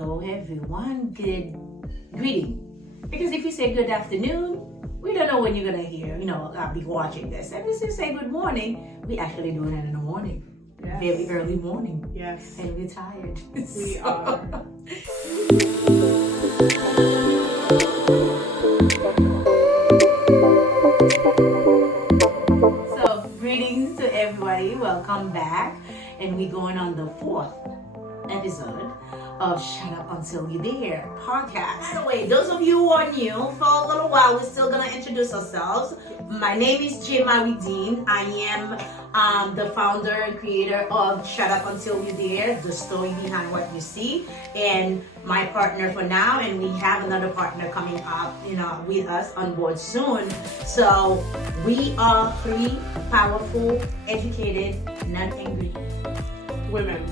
Hello everyone, good greeting. Because if you say good afternoon, we don't know when you're gonna hear, I'll be watching this. And if you say good morning, we actually doing it in the morning. Yes. Very early morning. Yes. And we're tired. We are. So, greetings to everybody. Welcome back. And we're going on the 4th episode of Shut Up Until You're There podcast. By the way, those of you who are new, for a little while, we're still going to introduce ourselves. My name is Marie Dean. I am the founder and creator of Shut Up Until You're There, the story behind what you see, and my partner for now, and we have another partner coming up, with us on board soon. So we are 3 powerful, educated, not angry Women.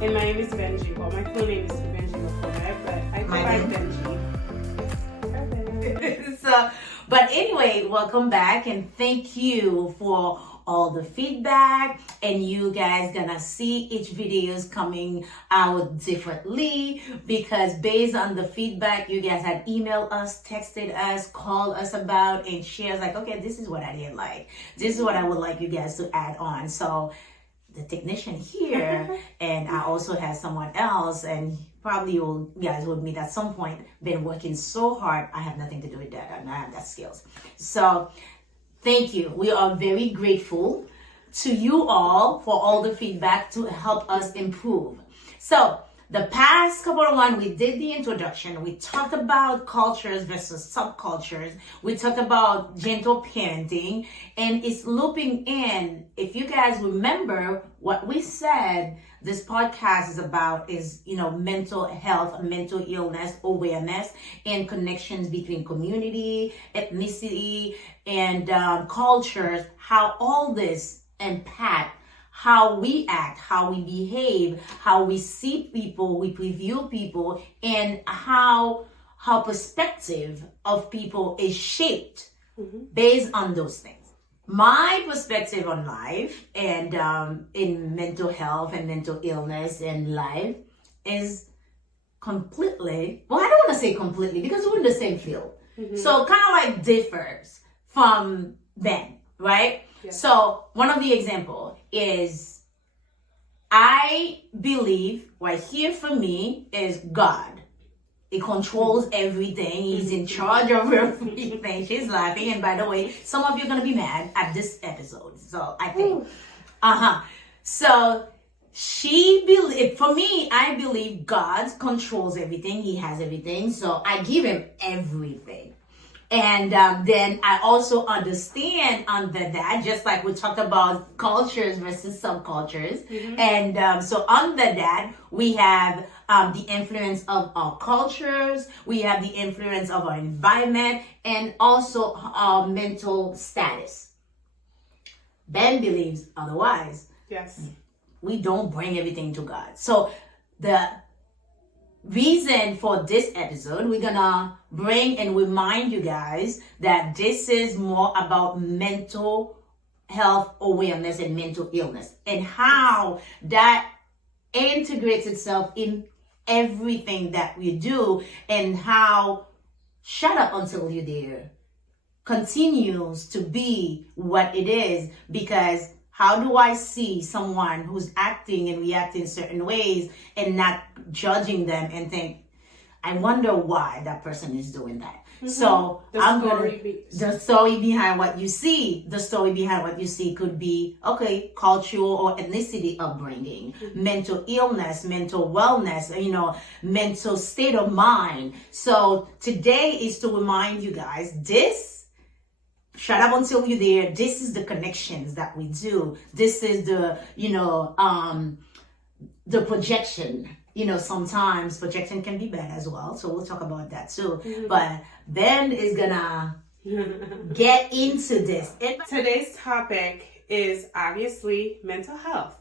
And my name is Benji. Well, my full name is Benji Mafume, but I go by Benji. But anyway, welcome back and thank you for all the feedback, and you guys gonna see each videos coming out differently because based on the feedback you guys had emailed us, texted us, called us about, and shared like, okay, this is what I didn't like. This is what I would like you guys to add on. So the technician here and I also have someone else, and probably you guys would meet at some point, been working so hard. I have nothing to do with that. I don't have that skills. So thank you. We are very grateful to you all for all the feedback to help us improve. So the past couple of ones, we did the introduction. We talked about cultures versus subcultures. We talked about gentle parenting, and it's looping in. If you guys remember what we said, this podcast is about mental health, mental illness, awareness, and connections between community, ethnicity, and cultures, how all this impact how we act, how we behave, how we see people, we preview people, and how perspective of people is shaped based on those things. My perspective on life and in mental health and mental illness and life is completely, well, I don't want to say completely because we're in the same field. So kind of like differs from Ben, right? Yeah. So one of the examples is I believe right here for me is God. He controls everything. He's in charge of everything. She's laughing. And by the way, some of you are going to be mad at this episode. So I think, So for me, I believe God controls everything. He has everything. So I give him everything. And then I also understand under that, just like we talked about cultures versus subcultures. And so under that, we have the influence of our cultures, we have the influence of our environment, and also our mental status. Ben believes otherwise. Yes. We don't bring everything to God. So the reason for this episode, we're gonna bring and remind you guys that this is more about mental health awareness and mental illness and how that integrates itself in everything that we do, and how Shut Up Until You're There continues to be what it is. Because how do I see someone who's acting and reacting certain ways and not judging them and think, I wonder why that person is doing that. So the story behind what you see. The story behind what you see could be, okay, cultural or ethnicity upbringing, mental illness, mental wellness, mental state of mind. So today is to remind you guys, this Shut Up Until You're There. This is the connections that we do. This is the, the projection. Sometimes projection can be bad as well. So we'll talk about that too. But Ben is gonna get into this. Today's topic is obviously mental health.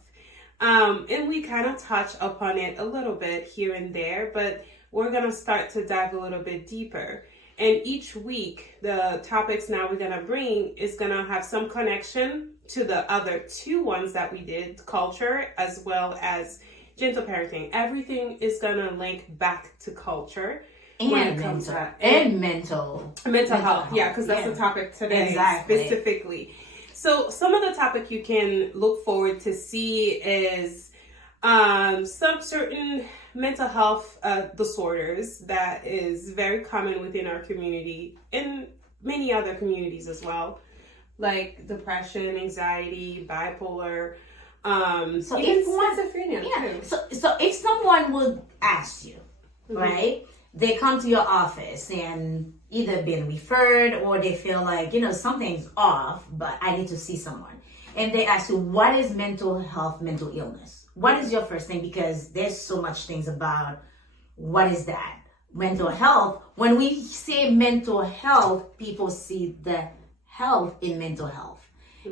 And we kind of touch upon it a little bit here and there, but we're gonna start to dive a little bit deeper. And each week, the topics now we're going to bring is going to have some connection to the other 2 ones that we did, culture as well as gentle parenting. Everything is gonna link back to culture. And when it comes mental. to that. And mental health. Yeah, because that's the topic today specifically. So some of the topic you can look forward to see is some certain mental health disorders that is very common within our community and many other communities as well, like depression, anxiety, bipolar, so even if one, schizophrenia too. So if someone would ask you, right, they come to your office and either been referred or they feel like, something's off, but I need to see someone. And they ask you, what is mental health, mental illness? What is your first thing? Because there's so much things about what is that? Mental health. When we say mental health, people see the health in mental health.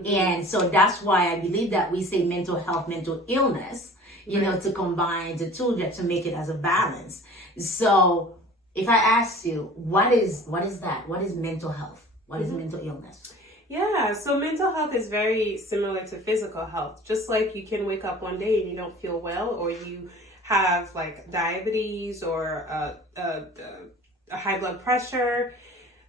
And so that's why I believe that we say mental health, mental illness, to combine the two, to make it as a balance. So if I ask you, what is that? What is mental health? What is mental illness? Yeah, so mental health is very similar to physical health. Just like you can wake up one day and you don't feel well, or you have like diabetes or a high blood pressure.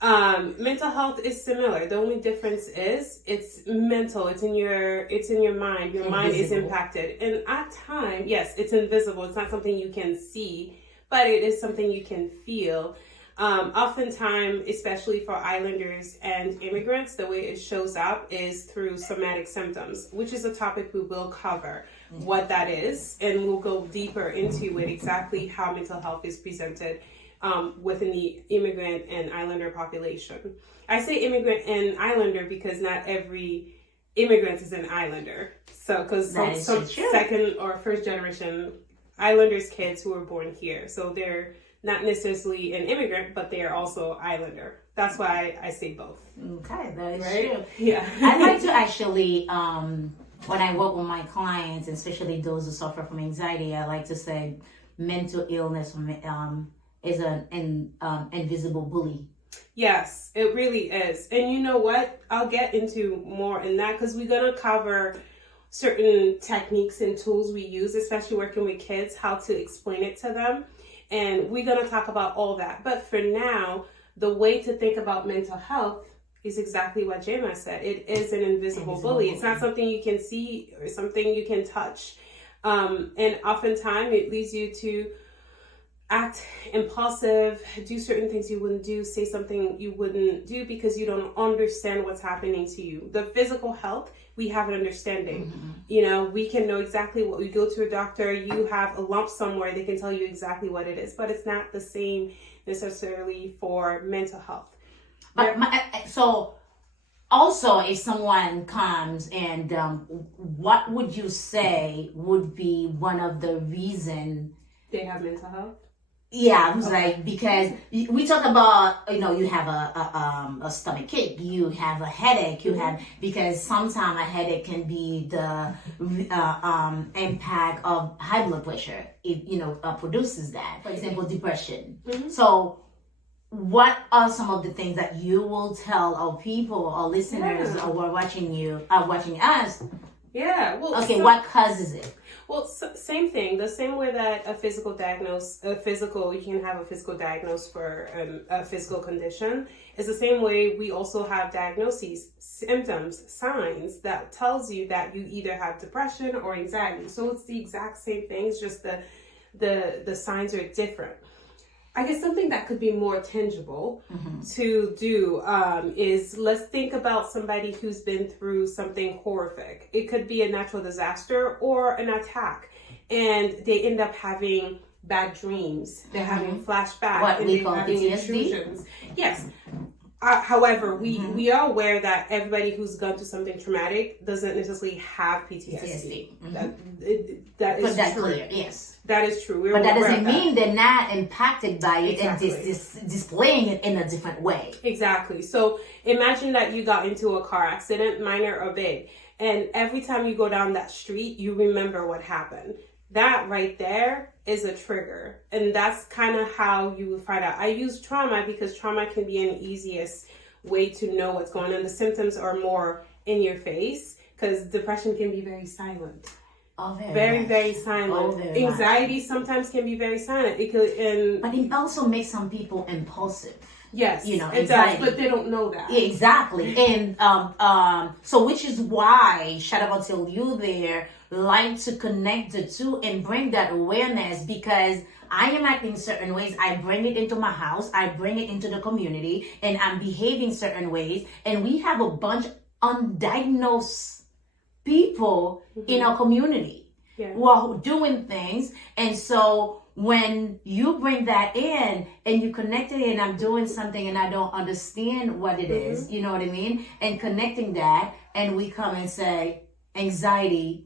Mental health is similar. The only difference is it's mental. It's in your mind. Your mind is impacted. And at times, yes, it's invisible. It's not something you can see, but it is something you can feel. Oftentimes, especially for islanders and immigrants, the way it shows up is through somatic symptoms, which is a topic we will cover what that is, and we'll go deeper into it, exactly how mental health is presented within the immigrant and islander population. I say immigrant and islander because not every immigrant is an islander. So, because some second or first generation islanders kids who were born here, so they're not necessarily an immigrant, but they are also islander. That's why I say both. Okay, that is true. Yeah. I like to actually, when I work with my clients, especially those who suffer from anxiety, I like to say mental illness is an invisible bully. Yes, it really is. And you know what? I'll get into more in that because we're going to cover certain techniques and tools we use, especially working with kids, how to explain it to them. And we're going to talk about all that. But for now, the way to think about mental health is exactly what Jema said. It is an invisible bully. It's not something you can see or something you can touch. And oftentimes it leads you to act impulsive, do certain things you wouldn't do, say something you wouldn't do because you don't understand what's happening to you. The physical health, we have an understanding. We can know exactly what we go to a doctor, you have a lump somewhere, they can tell you exactly what it is, but it's not the same necessarily for mental health. But so also, if someone comes and what would you say would be one of the reasons they have mental health? Yeah, I was like, because we talk about, you have a stomach ache, you have a headache, you have, because sometimes a headache can be the impact of high blood pressure. It, produces that. For example, depression. So what are some of the things that you will tell our people, our listeners, who are watching us? Yeah. Well, okay, what causes it? Well, same thing. The same way that you can have a physical diagnosis for a physical condition is the same way we also have diagnoses, symptoms, signs that tells you that you either have depression or anxiety. So it's the exact same thing. It's just the signs are different. I guess something that could be more tangible to do is, let's think about somebody who's been through something horrific. It could be a natural disaster or an attack, and they end up having bad dreams. They're having flashbacks. What and we call having PTSD? intrusions. Yes. However, we are aware that everybody who's gone through something traumatic doesn't necessarily have PTSD. That is true. Clear. Yes. That is true. But that doesn't mean they're not impacted by it and displaying it in a different way. Exactly. So imagine that you got into a car accident, minor or big, and every time you go down that street, you remember what happened. That right there is a trigger. And that's kind of how you would find out. I use trauma because trauma can be an easiest way to know what's going on. The symptoms are more in your face because depression can be very silent. Oh, very, much. very silent. Oh, very Anxiety much. sometimes can be very silent. It could, and But it also makes some people impulsive. yes, You know, it anxiety. does, but they don't know that. Exactly. And so which is why Shout Out Till You There like to connect the two and bring that awareness, because I am acting certain ways. I bring it into my house, I bring it into the community, and I'm behaving certain ways. And we have a bunch undiagnosed people in our community who are doing things. And so when you bring that in and you connect it and I'm doing something and I don't understand what it is, you know what I mean? And connecting that, and we come and say, anxiety,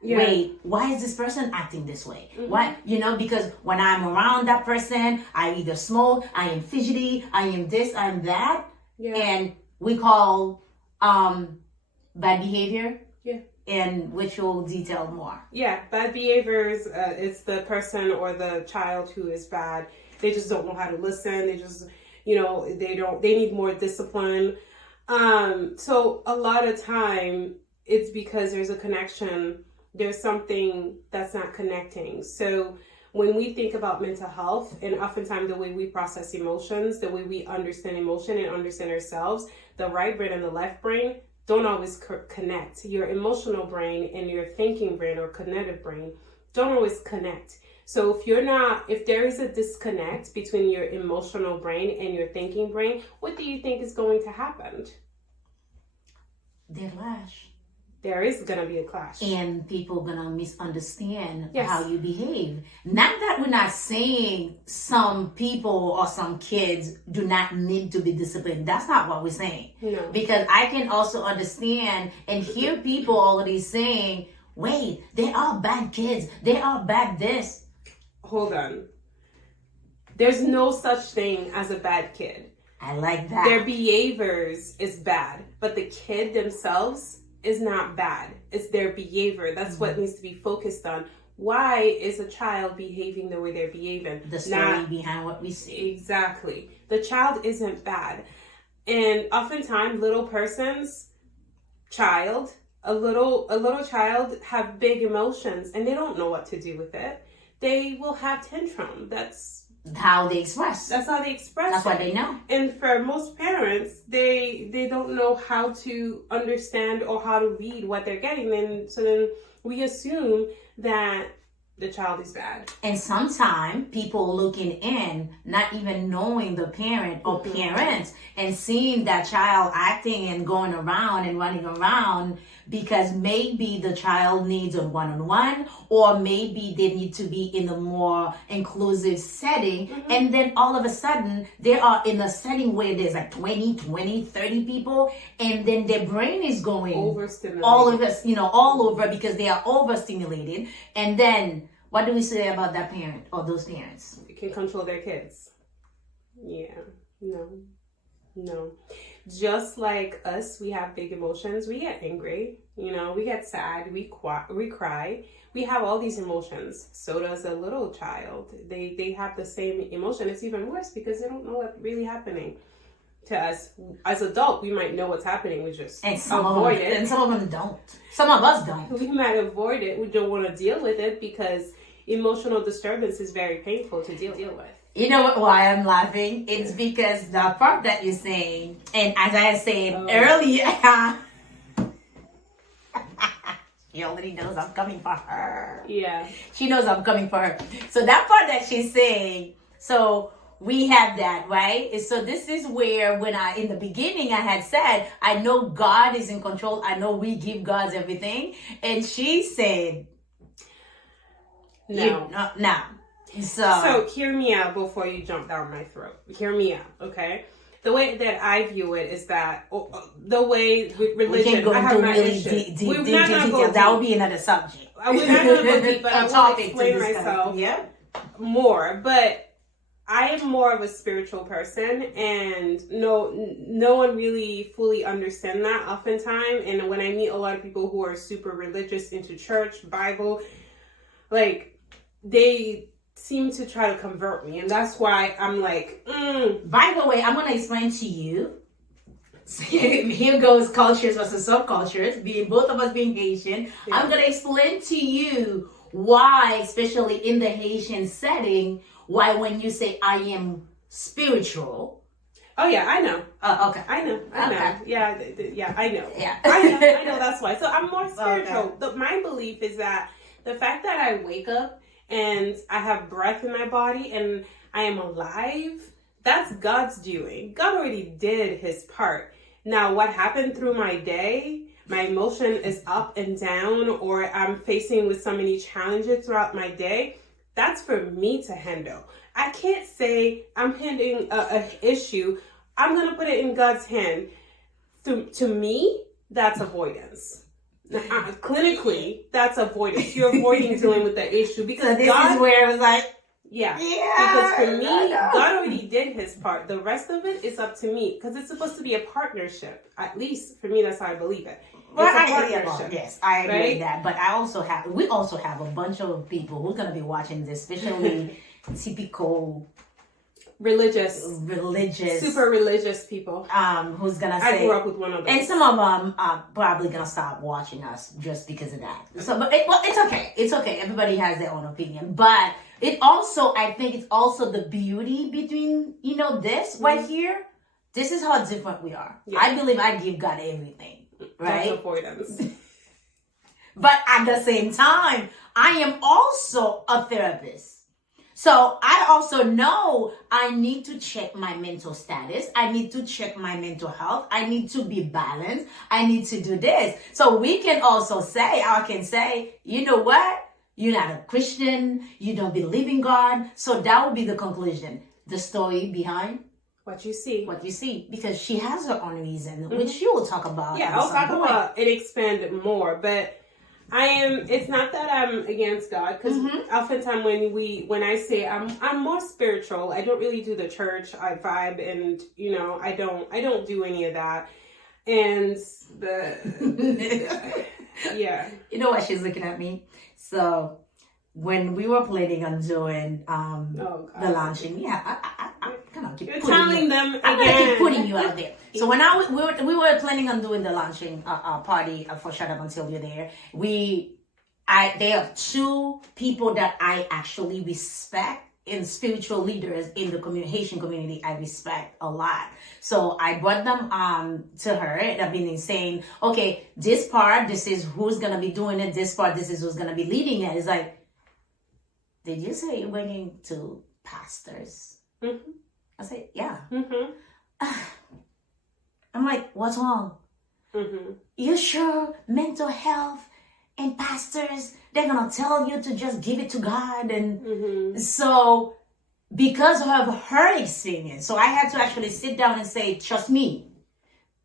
wait, why is this person acting this way? Why, you know, because when I'm around that person, I either smoke, I am fidgety, I am this, I'm that. And we call bad behavior. And which will detail more. Yeah, bad behaviors, it's the person or the child who is bad. They just don't know how to listen. They just, you know, they need more discipline. So a lot of time it's because there's a connection. There's something that's not connecting. So when we think about mental health, and oftentimes the way we process emotions, the way we understand emotion and understand ourselves, the right brain and the left brain don't always connect. Your emotional brain and your thinking brain or cognitive brain don't always connect. So if there is a disconnect between your emotional brain and your thinking brain, what do you think is going to happen? They clash. There is going to be a clash. And people going to misunderstand how you behave. Not that we're not saying some people or some kids do not need to be disciplined. That's not what we're saying. No. Because I can also understand and hear people already saying, wait, they are bad kids. They are bad this. Hold on. There's no such thing as a bad kid. I like that. Their behaviors is bad, but the kid themselves is not bad. It's their behavior. That's what needs to be focused on. Why is a child behaving the way they're behaving? The story behind what we see. Exactly. The child isn't bad. And oftentimes a little child have big emotions and they don't know what to do with it. They will have tantrum. That's how they express. That's how they express. That's what they know. And for most parents, they don't know how to understand or how to read what they're getting. Then we assume that the child is bad. And sometimes people looking in, not even knowing the parent or parents, and seeing that child acting and going around and running around because maybe the child needs a one-on-one, or maybe they need to be in a more inclusive setting. And then all of a sudden they are in a setting where there's like 20, 30 people, and then their brain is going overstimulated. All over because they are overstimulated. And then what do we say about that parent or those parents? They can control their kids. Yeah. No. Just like us, we have big emotions. We get angry, we get sad, we cry. We have all these emotions. So does a little child. They have the same emotion. It's even worse because they don't know what's really happening to us. As adults, we might know what's happening. We just avoid it. And some of them don't. Some of us don't. We might avoid it. We don't want to deal with it because emotional disturbance is very painful to deal with. You know why I'm laughing? It's because the part that you're saying, and as I said earlier, she already knows I'm coming for her. Yeah. She knows I'm coming for her. So that part that she's saying, so we have that, right? And so this is where in the beginning I had said, I know God is in control. I know we give God everything. And she said, no. So hear me out before you jump down my throat. Hear me out, okay? The way that I view it is that the way with religion, we can go I have my really issue. deep. That would be another subject. We're not going to go deep, but I want to explain myself more. But I am more of a spiritual person, and no one really fully understands that oftentimes. And when I meet a lot of people who are super religious, into church, Bible, like they seem to try to convert me, and that's why I'm like, By the way, I'm going to explain to you here goes cultures versus subcultures, being both of us being Haitian. Yeah. I'm going to explain to you why, especially in the Haitian setting, why when you say I am spiritual. Oh yeah, I know. Okay. I know. Okay. Yeah, I know. Yeah. I know that's why. So I'm more spiritual. Okay. My belief is that the fact that I wake up and I have breath in my body and I am alive, that's God's doing. God already did his part. Now, what happened through my day, my emotion is up and down, or I'm facing with so many challenges throughout my day, that's for me to handle. I can't say I'm handling a issue. I'm going to put it in God's hand. To me, that's avoidance. Clinically, that's avoidance. You're avoiding dealing with the issue because so this is where it was like, yeah. Because for me, God already did his part. The rest of it is up to me because it's supposed to be a partnership. At least for me, that's how I believe it. Well, yes, I agree with that. But we also have a bunch of people who's gonna be watching this, especially typical religious, super religious people. Who's gonna say? I grew up with one of those, and some of them are probably gonna stop watching us just because of that. So, but it's okay. It's okay. Everybody has their own opinion, but I think it's also the beauty between this right here. This is how different we are. Yeah. I believe I give God everything, right? That's avoidance. But at the same time, I am also a therapist. So I also know I need to check my mental status. I need to check my mental health. I need to be balanced. I need to do this. So we can also say, I can say, you know what? You're not a Christian. You don't believe in God. So that would be the conclusion. The story behind what you see. Because she has her own reason, which you will talk about. Yeah, I'll talk about it, expand it more. But it's not that I'm against God, because oftentimes when I say I'm more spiritual, I don't really do the church vibe, and I don't do any of that. And yeah. You know what, she's looking at me. So when we were planning on doing the launching, I'm gonna keep putting you out there. So when we were planning on doing the launching party for Shut Up Until You're There, there are two people that I actually respect, and spiritual leaders in the Haitian community I respect a lot. So I brought them to her, and I've been saying, okay, this part, this is who's gonna be doing it. This part, this is who's gonna be leading it. It's like, did you say you're bringing two pastors? Mm-hmm. I said, yeah. Mm-hmm. I'm like, what's wrong? Mm-hmm. You sure mental health and pastors, they're going to tell you to just give it to God? And so because of her experience, so I had to actually sit down and say, trust me.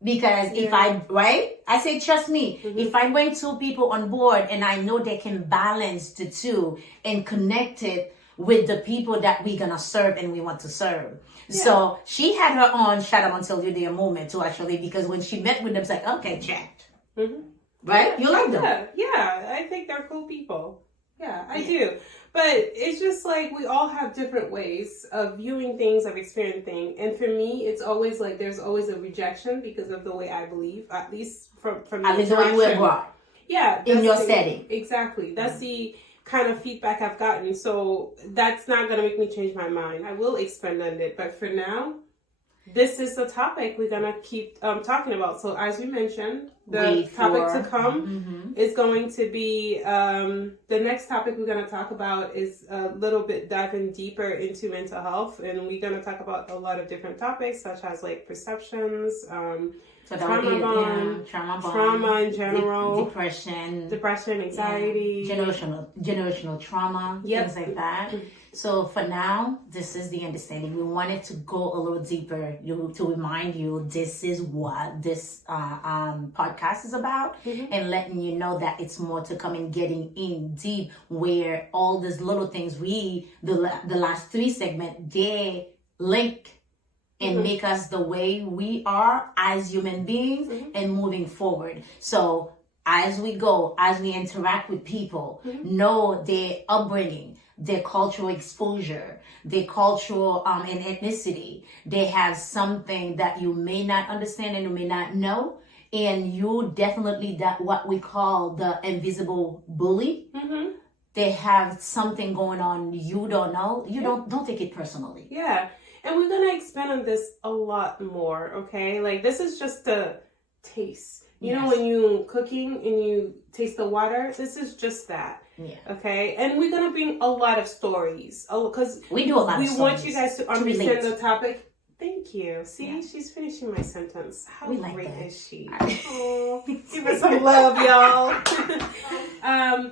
Because I say, trust me. Mm-hmm. If I bring two people on board and I know they can balance the two and connect it with the people that we're going to serve and we want to serve. Yeah. So she had her own Shut Up Until You're There moment too, actually, because when she met with them, it's like, okay, checked. Mm-hmm. Right? You like them? Yeah, I think they're cool people. Yeah, I do. But it's just like we all have different ways of viewing things, of experiencing things. And for me, it's always like there's always a rejection because of the way I believe, at least from at least the way you were brought. Yeah. In your setting. Exactly. That's the kind of feedback I've gotten. So that's not going to make me change my mind. I will expand on it. But for now, this is the topic we're going to keep talking about. So as we mentioned, the topic to come is going to be, the next topic we're going to talk about is a little bit diving deeper into mental health. And we're going to talk about a lot of different topics, such as like perceptions, trauma in general, depression, anxiety, generational trauma, things like that. So for now, this is the understanding. We wanted to go a little deeper to remind you this is what this podcast is about, and letting you know that it's more to come and getting in deep where all these little things the last three segments, they link and make us the way we are as human beings and moving forward. So as we go, as we interact with people, know their upbringing, their cultural exposure, their cultural and ethnicity. They have something that you may not understand and you may not know. And you definitely that what we call the invisible bully. Mm-hmm. They have something going on you don't know. You don't take it personally. Yeah. And we're gonna expand on this a lot more, okay? Like this is just a taste. You know, when you cooking and you taste the water, this is just that. Yeah. Okay. And we're gonna bring a lot of stories. Oh, because we do a lot of stories. We want you guys to understand the topic. Thank you. See, Yeah. She's finishing my sentence. How we like great that. is she? Oh, give her some love, y'all.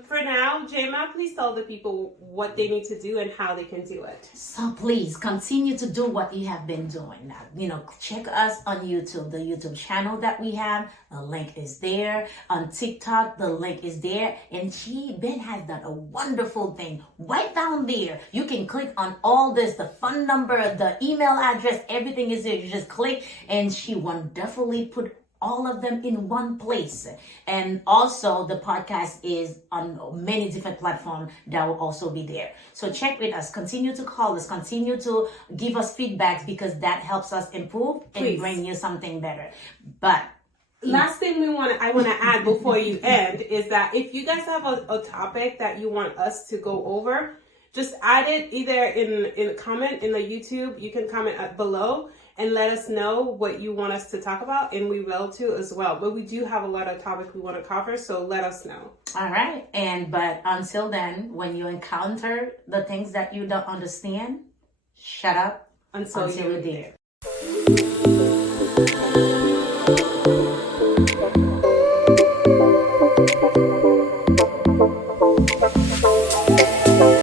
For now, Jema, please tell the people what they need to do and how they can do it. So please continue to do what you have been doing. Now, you know, check us on YouTube, the YouTube channel that we have. The link is there. On TikTok, the link is there. And Ben has done a wonderful thing right down there. You can click on all this, the phone number, the email address, everything is there. You just click and she wonderfully put all of them in one place. And also the podcast is on many different platforms that will also be there. So check with us, continue to call us, continue to give us feedback because that helps us improve and bring you something better. But last thing I want to add before you end is that if you guys have a topic that you want us to go over, just add it either in a comment in the YouTube. You can comment below and let us know what you want us to talk about, and we will too as well. But we do have a lot of topics we want to cover, so let us know. All right. But until then, when you encounter the things that you don't understand, shut up until you're there.